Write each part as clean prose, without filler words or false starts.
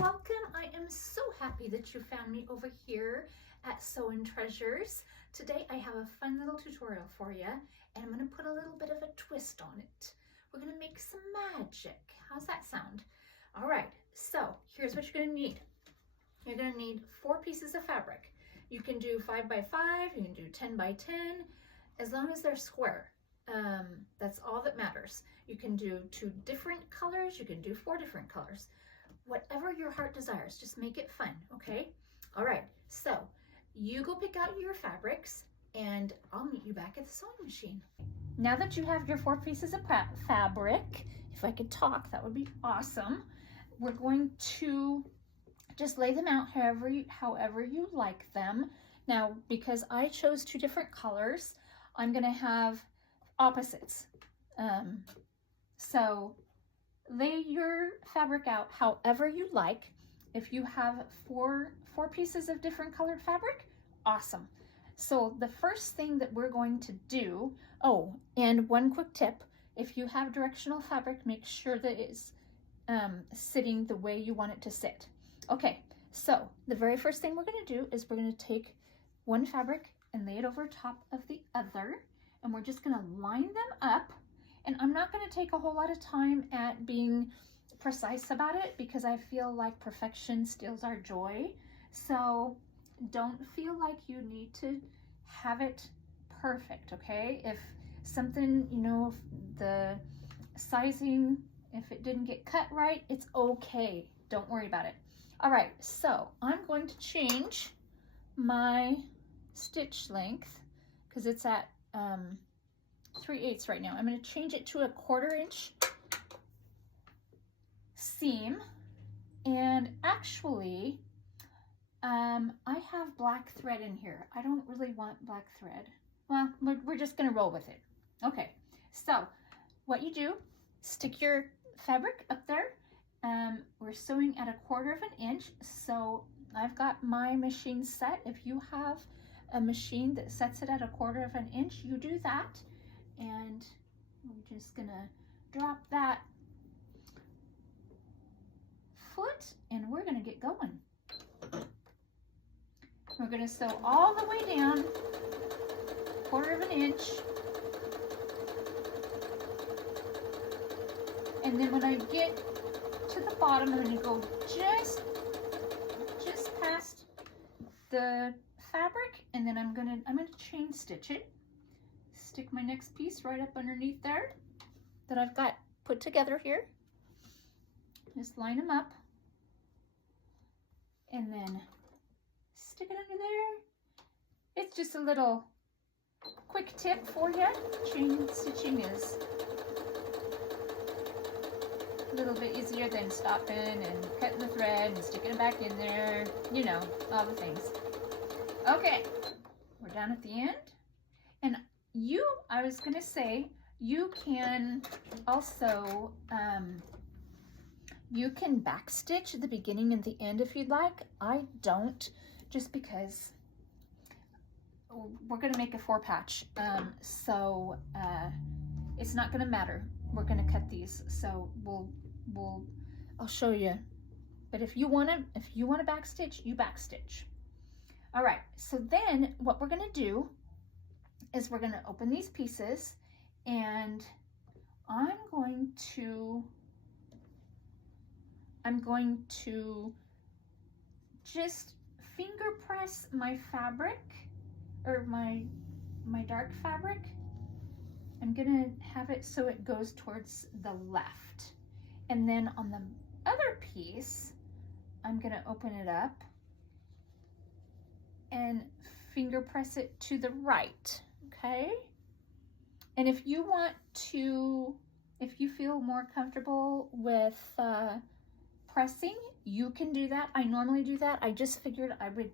welcome. I am so happy that you found me over here at Sewing Treasures. Today I have a fun little tutorial for you, and I'm going to put a little bit of a twist on it. We're going to make some magic. How's that sound? All right, so here's what you're going to need. You're going to need 4 pieces of fabric. You can do 5 by 5, you can do 10 by 10, as long as they're square. That's all that matters. You can do 2 different colors, you can do 4 different colors. Whatever your heart desires, just make it fun, okay? All right, so you go pick out your fabrics and I'll meet you back at the sewing machine. Now that you have your 4 pieces of fabric, if I could talk, that would be awesome. We're going to just lay them out however you like them. Now, because I chose 2 different colors, I'm gonna have opposites. So lay your fabric out however you like. If you have four pieces of different colored fabric, awesome. So the first thing that we're going to do, oh, and one quick tip, if you have directional fabric, make sure that it's sitting the way you want it to sit. Okay, so the very first thing we're going to do is we're going to take one fabric and lay it over top of the other, and we're just going to line them up. And I'm not going to take a whole lot of time at being precise about it because I feel like perfection steals our joy. So don't feel like you need to have it perfect, okay? If something, you know, if the sizing, if it didn't get cut right, it's okay. Don't worry about it. All right, so I'm going to change my stitch length because it's at 3/8 right now. I'm going to change it to a 1/4 inch seam, and actually I have black thread in here. I don't really want black thread. Well, we're just going to roll with it. Okay, so what you do, stick your fabric up there. We're sewing at 1/4 inch, so I've got my machine set. If you have a machine that sets it at 1/4 inch, you do that. And we're just gonna drop that foot and we're gonna get going. We're gonna sew all the way down 1/4 inch. And then when I get to the bottom, I'm gonna go just past the fabric, and then I'm gonna chain stitch it. Stick my next piece right up underneath there that I've got put together here. Just line them up and then stick it under there. It's just a little quick tip for you. Chain stitching is a little bit easier than stopping and cutting the thread and sticking it back in there. You know, all the things. Okay, we're down at the end. And I was gonna say, you can also, you can backstitch at the beginning and the end if you'd like. I don't, just because we're gonna make a 4 patch. So it's not gonna matter. We're gonna cut these, so I'll show you. But if you wanna backstitch, you backstitch. All right, so then what we're gonna do is we're going to open these pieces, and I'm going to just finger press my fabric, or my dark fabric. I'm going to have it so it goes towards the left, and then on the other piece I'm going to open it up and finger press it to the right. Okay, and if you feel more comfortable with pressing, you can do that. I normally do that. I just figured I would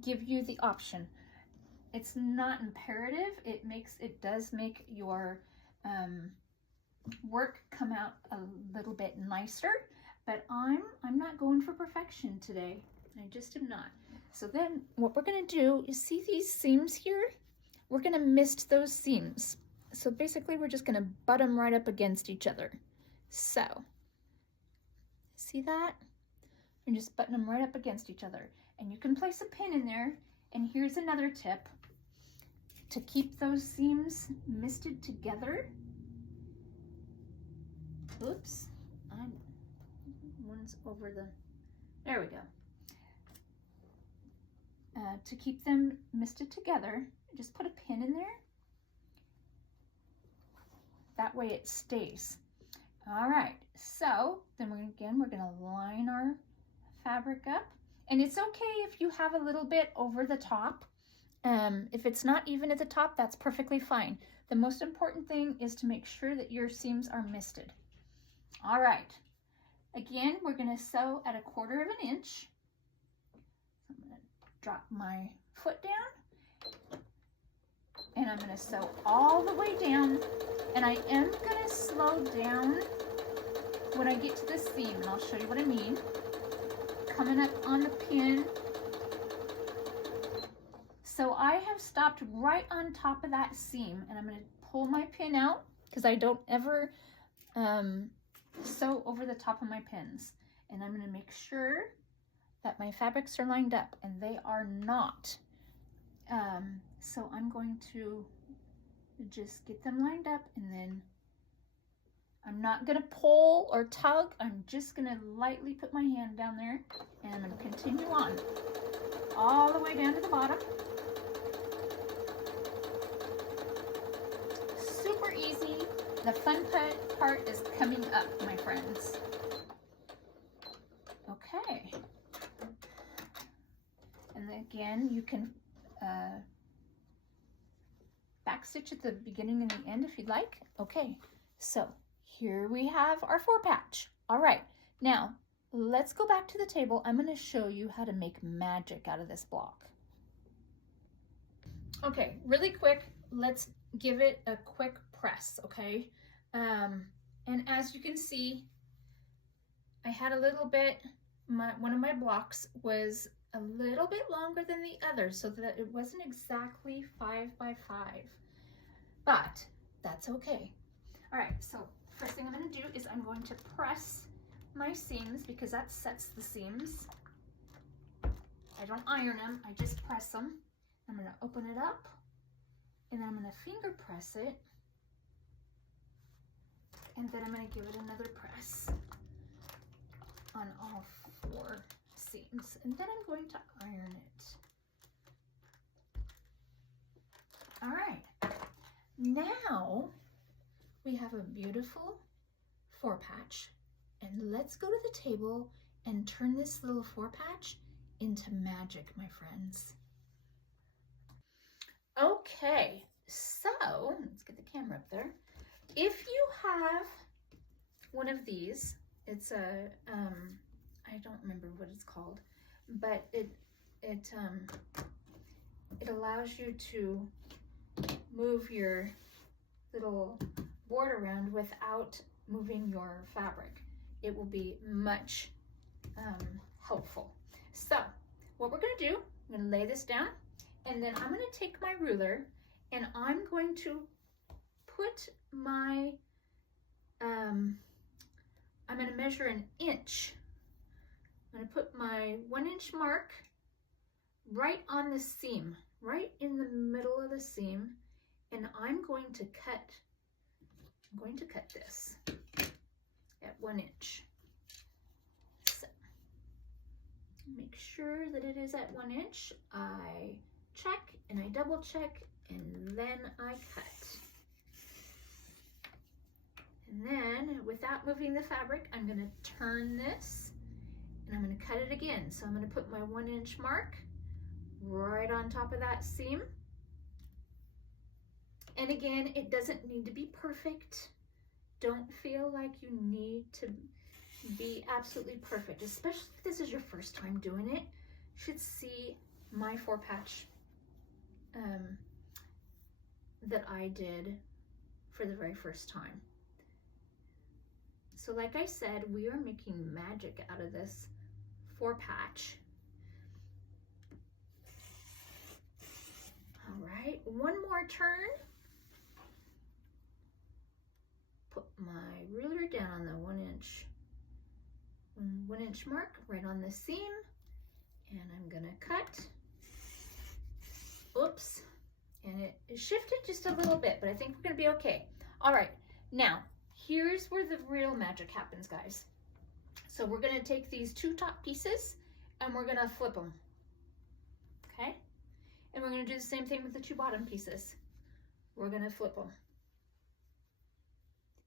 give you the option. It's not imperative. It does make your work come out a little bit nicer, but I'm not going for perfection today. I just am not. So then what we're going to do is, see these seams here? We're going to mist those seams. So basically we're just going to butt them right up against each other. So See that? And just button them right up against each other. And you can place a pin in there. And here's another tip to keep those seams misted together. Oops, one's over the, there we go. To keep them misted together, just put a pin in there. That way it stays. All right, so then we're gonna line our fabric up. And it's okay if you have a little bit over the top. If it's not even at the top, that's perfectly fine. The most important thing is to make sure that your seams are misted. All right, again, we're gonna sew at 1/4 of an inch. I'm gonna drop my foot down and I'm gonna sew all the way down, and I am gonna slow down when I get to the seam, and I'll show you what I mean. Coming up on the pin. So I have stopped right on top of that seam, and I'm going to pull my pin out because I don't ever sew over the top of my pins. And I'm going to make sure that my fabrics are lined up, and they are not. So I'm going to just get them lined up, and then I'm not going to pull or tug. I'm just going to lightly put my hand down there, and I'm going to continue on all the way down to the bottom. Super easy. The fun part is coming up, my friends. Okay. And again, you can backstitch at the beginning and the end if you'd like. Okay, so here we have our 4-patch. All right, now let's go back to the table. I'm going to show you how to make magic out of this block. Okay, really quick, let's give it a quick press, okay? And as you can see, I had a little bit, one of my blocks was a little bit longer than the other, so that it wasn't exactly 5 by 5, but that's okay. All right, so first thing I'm going to do is I'm going to press my seams, because that sets the seams. I don't iron them, I just press them. I'm going to open it up, and then I'm going to finger press it, and then I'm going to give it another press on all 4 seams, and then I'm going to iron it. All right, now we have a beautiful 4-patch, and let's go to the table and turn this little 4-patch into magic, my friends. Okay, so let's get the camera up there. If you have one of these, it's a I don't remember what it's called, but it allows you to move your little board around without moving your fabric. It will be much helpful. So what we're going to do, I'm going to lay this down, and then I'm going to take my ruler, and I'm going to put my I'm going to measure 1 inch. I'm going to put my 1-inch mark right on the seam, right in the middle of the seam, and I'm going to cut this at 1 inch. So make sure that it is at 1 inch. I check and I double check, and then I cut. And then, without moving the fabric, I'm going to turn this, and I'm going to cut it again. So I'm going to put my 1-inch mark right on top of that seam. And again, it doesn't need to be perfect. Don't feel like you need to be absolutely perfect, especially if this is your first time doing it. You should see my 4-patch that I did for the very first time. So like I said, we are making magic out of this 4-patch. All right, one more turn. Put my ruler down on the 1 inch. 1-inch mark right on the seam, and I'm gonna cut. Oops, and it shifted just a little bit, but I think we're gonna be okay. All right, now here's where the real magic happens, guys. So we're gonna take these 2 top pieces and we're gonna flip them, okay? And we're gonna do the same thing with the 2 bottom pieces. We're gonna flip them.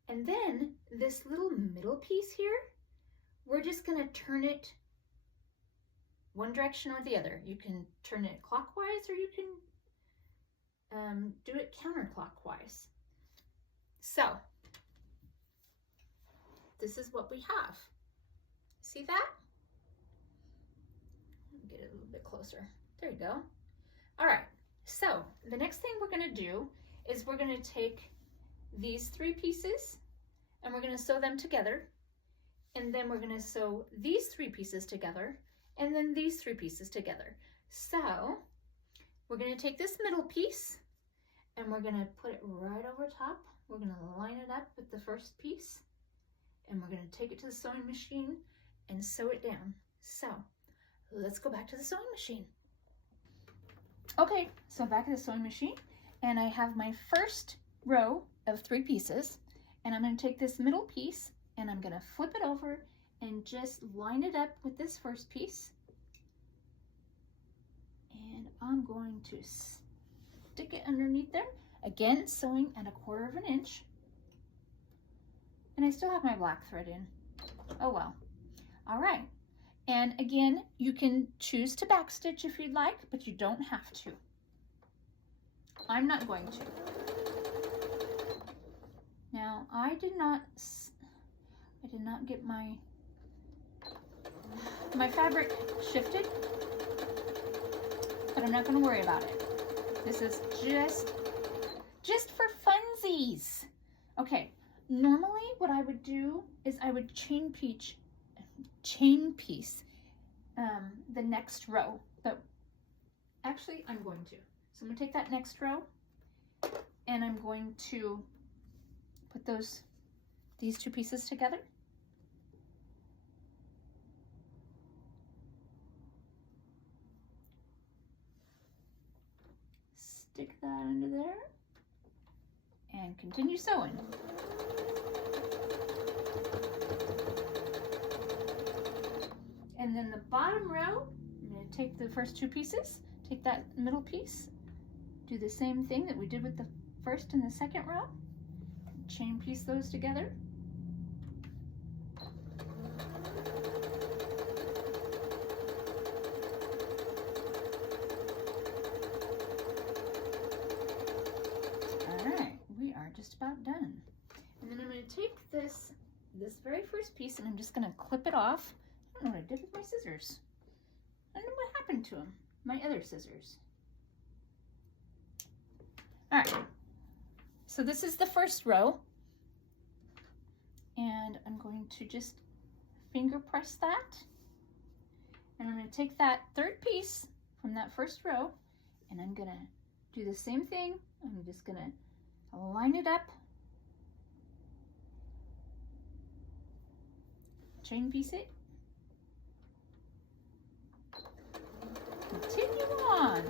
And then this little middle piece here, we're just gonna turn it one direction or the other. You can turn it clockwise or you can do it counterclockwise. So this is what we have. See that? Get it a little bit closer. There you go. All right, so the next thing we're gonna do is we're gonna take these 3 pieces and we're gonna sew them together, and then we're gonna sew these 3 pieces together, and then these 3 pieces together. So we're gonna take this middle piece and we're gonna put it right over top. We're gonna line it up with the first piece, and we're gonna take it to the sewing machine and sew it down. So let's go back to the sewing machine. Okay, so back at the sewing machine, and I have my first row of 3 pieces, and I'm going to take this middle piece and I'm going to flip it over and just line it up with this first piece, and I'm going to stick it underneath there, again sewing at 1/4 inch, and I still have my black thread in. Oh well. All right, and again you can choose to backstitch if you'd like, but you don't have to. I'm not going to. Now I did not get my fabric shifted, but I'm not going to worry about it. This is just for funsies. Okay, normally what I would do is I would chain piece the next row. But actually I'm going to. So I'm going to take that next row and I'm going to put these 2 pieces together. Stick that under there and continue sewing. And then the bottom row, I'm going to take the first 2 pieces, take that middle piece, do the same thing that we did with the first and the second row, chain piece those together. All right, we are just about done. And then I'm going to take this very first piece and I'm just going to clip it off. I don't know what I did with my scissors. I don't know what happened to them. My other scissors. All right, so this is the first row, and I'm going to just finger press that, and I'm going to take that 3rd piece from that first row, and I'm going to do the same thing. I'm just going to line it up, chain piece it, continue on.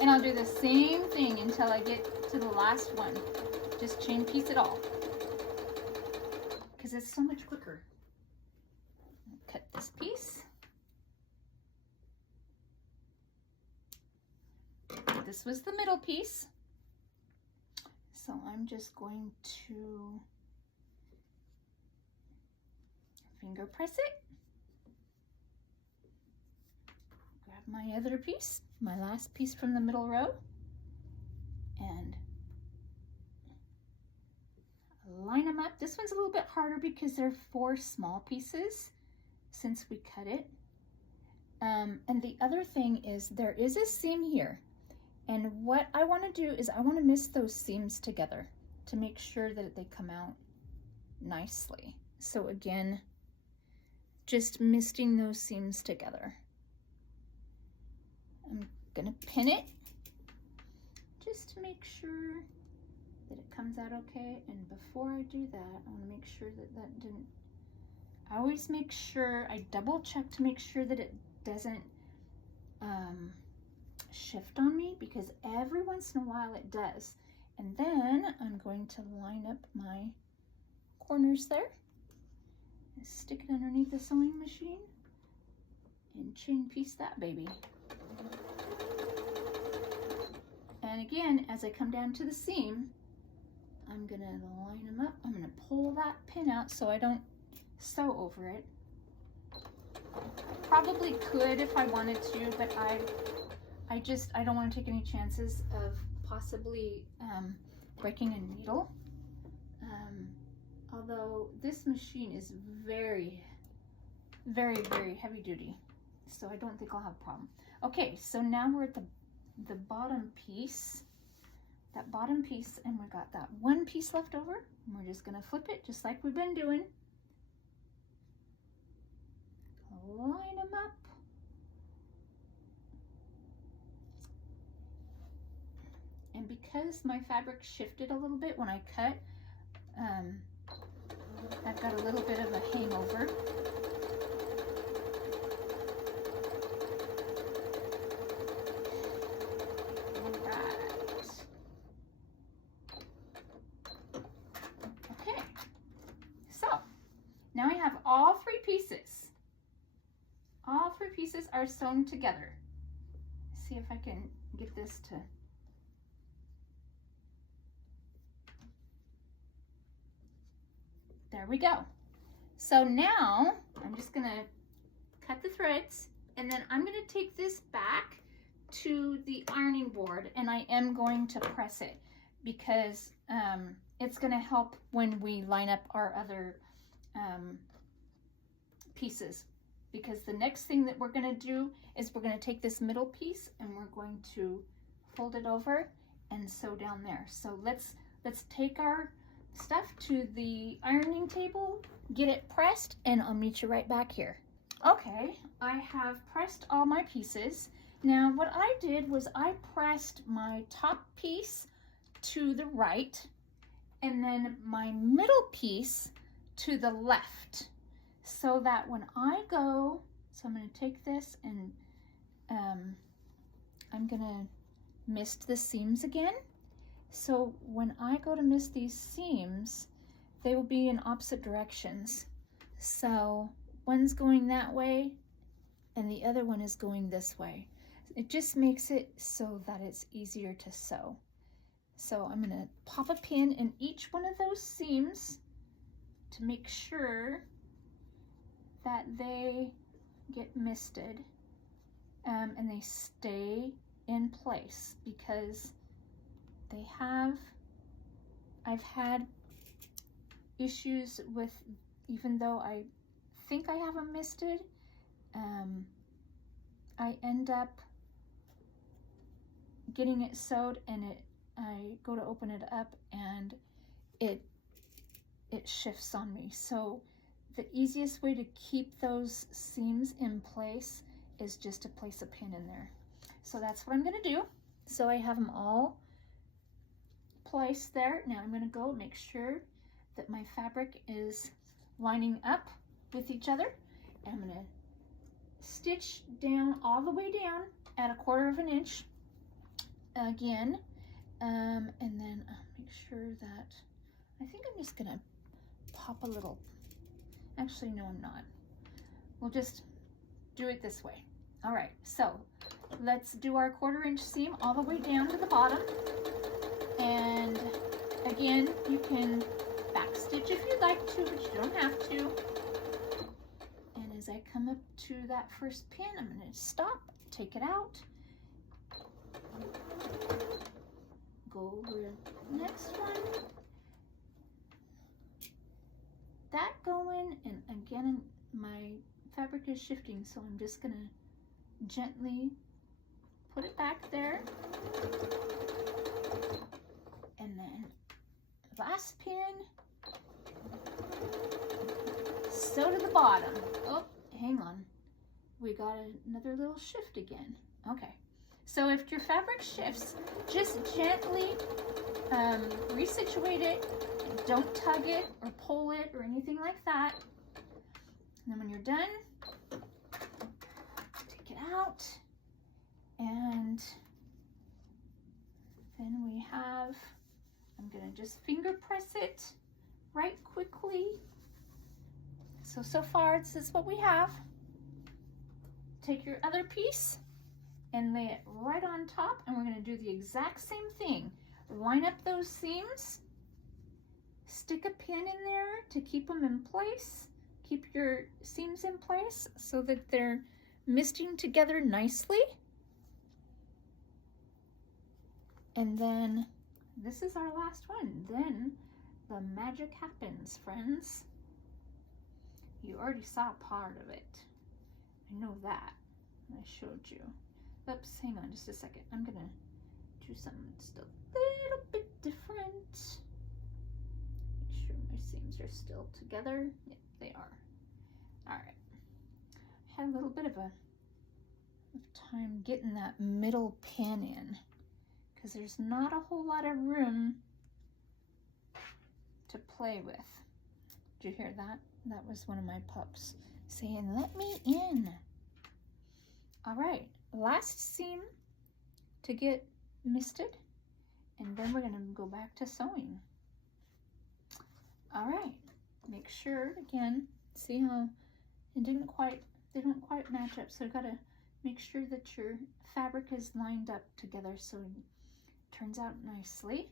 And I'll do the same thing until I get to the last one. Just chain piece it all, because it's so much quicker. Cut this piece. This was the middle piece. So I'm just going to finger press it. Grab my other piece, my last piece from the middle row, and line them up. This one's a little bit harder because there are 4 small pieces since we cut it. And the other thing is there is a seam here, and what I want to do is I want to mist those seams together to make sure that they come out nicely. So again, just misting those seams together. I'm gonna pin it just to make sure that it comes out okay. And before I do that, I want to make sure that that didn't I always make sure, I double check to make sure that it doesn't shift on me, because every once in a while it does. And then I'm going to line up my corners there, and stick it underneath the sewing machine, and chain piece that baby. And again, as I come down to the seam, I'm gonna line them up. I'm gonna pull that pin out so I don't sew over it. Probably could if I wanted to, but I don't want to take any chances of possibly breaking a needle. Although this machine is very, very, very heavy duty, so I don't think I'll have a problem. Okay, so now we're at the bottom piece, that bottom piece, and we got that one piece left over, and we're just gonna flip it just like we've been doing. Line them up. And because my fabric shifted a little bit when I cut, I've got a little bit of a hangover. Okay, so now I have all three pieces. All three pieces are sewn together. Let's see if I can get this to... There we go. So now I'm just gonna cut the threads, and then I'm gonna take this back to the ironing board, and I am going to press it because it's gonna help when we line up our other pieces. Because the next thing that we're gonna do is we're gonna take this middle piece and we're going to fold it over and sew down there. So let's take our stuff to the ironing table, get it pressed, and I'll meet you right back here. Okay, I have pressed all my pieces. Now what I did was I pressed my top piece to the right and then my middle piece to the left, so that when I go, so I'm going to take this and I'm going to mist the seams again. So when I go to mist these seams, they will be in opposite directions. So one's going that way and the other one is going this way. It just makes it so that it's easier to sew. So I'm going to pop a pin in each one of those seams to make sure that they get misted and they stay in place, because I've had issues with, even though I think I have them misted, I end up getting it sewed and I go to open it up and it shifts on me. So the easiest way to keep those seams in place is just to place a pin in there. So that's what I'm going to do. So I have them all placed there. Now I'm going to go make sure that my fabric is lining up with each other. And I'm going to stitch down all the way down at 1/4 inch again. And then make sure that, I think I'm just going to pop a little, actually no I'm not. We'll just do it this way. All right, so let's do our 1/4 inch seam all the way down to the bottom. And again, you can backstitch if you'd like to, but you don't have to. And as I come up to that first pin, I'm going to stop, take it out, go over the next one, that going, and again my fabric is shifting, so I'm just going to gently put it back there, and then last pin, sew to the bottom. Oh, hang on, we got another little shift again. Okay, so if your fabric shifts, just gently resituate it. Don't tug it or pull it or anything like that. And then when you're done, take it out. And then we have, I'm gonna just finger press it right quickly. So far this is what we have. Take your other piece and lay it right on top, and we're gonna do the exact same thing. Line up those seams, stick a pin in there to keep them in place. Keep your seams in place so that they're misting together nicely. And then this is our last one. Then the magic happens, friends. You already saw part of it. I know that. I showed you. Oops, hang on just a second. I'm gonna do something just a little bit different. Make sure my seams are still together. Yep, they are. All right. I had a little bit of time getting that middle pin in because there's not a whole lot of room to play with. Did you hear that? That was one of my pups saying, "Let me in." All right, last seam to get misted, and then we're gonna go back to sewing. All right, make sure, again, see how it they don't quite match up, so you gotta make sure that your fabric is lined up together so it turns out nicely.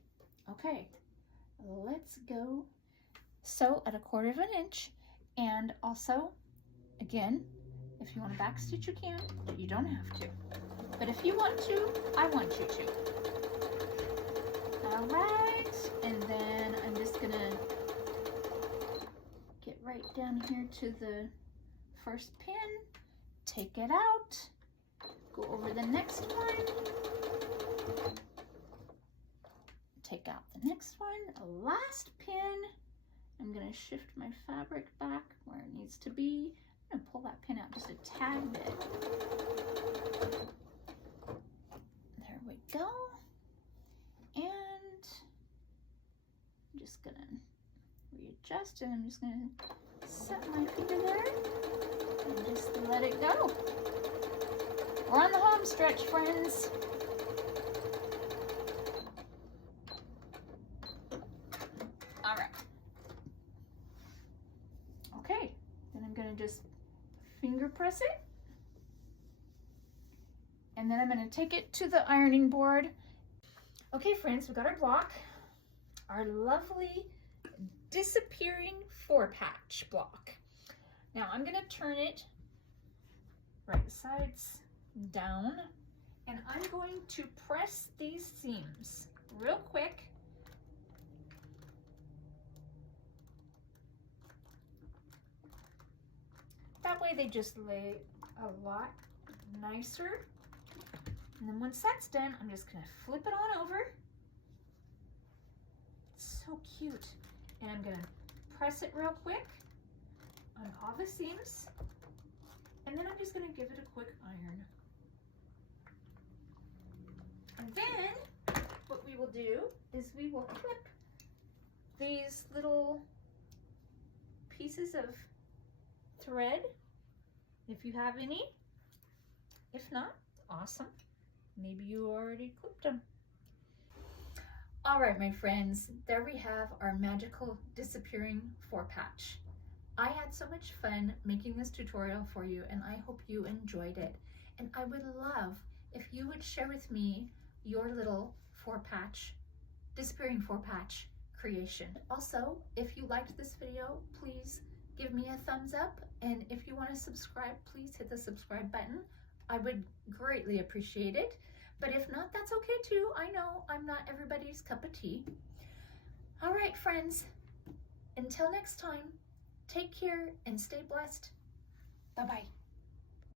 Okay, let's go sew at 1/4 of an inch, and also, again, if you want to backstitch you can, but you don't have to. But if you want to, I want you to. All right, and then I'm just gonna get right down here to the first pin, take it out, go over the next one, take out the next one, last pin. I'm gonna shift my fabric back where it needs to be. I'm gonna pull that pin out just a tad bit. There we go. And I'm just gonna readjust, and I'm just gonna set my finger there and just let it go. We're on the home stretch, friends. All right. Okay, then I'm gonna just finger press it, and then I'm gonna take it to the ironing board. Okay, friends, we got our block, our lovely disappearing 4-patch block. Now I'm gonna turn it right sides down, and I'm going to press these seams real quick. That way they just lay a lot nicer. And then once that's done, I'm just gonna flip it on over. It's so cute. And I'm gonna press it real quick on all the seams. And then I'm just gonna give it a quick iron. And then what we will do is we will clip these little pieces of thread, if you have any. If not, awesome. Maybe you already clipped them. All right, my friends, there we have our magical disappearing 4-patch. I had so much fun making this tutorial for you, and I hope you enjoyed it. And I would love if you would share with me your little 4-patch, disappearing 4-patch creation. Also, if you liked this video, please give me a thumbs up, and if you want to subscribe, please hit the subscribe button. I would greatly appreciate it. But if not, that's okay too. I know I'm not everybody's cup of tea. All right, friends, until next time, take care and stay blessed. Bye-bye.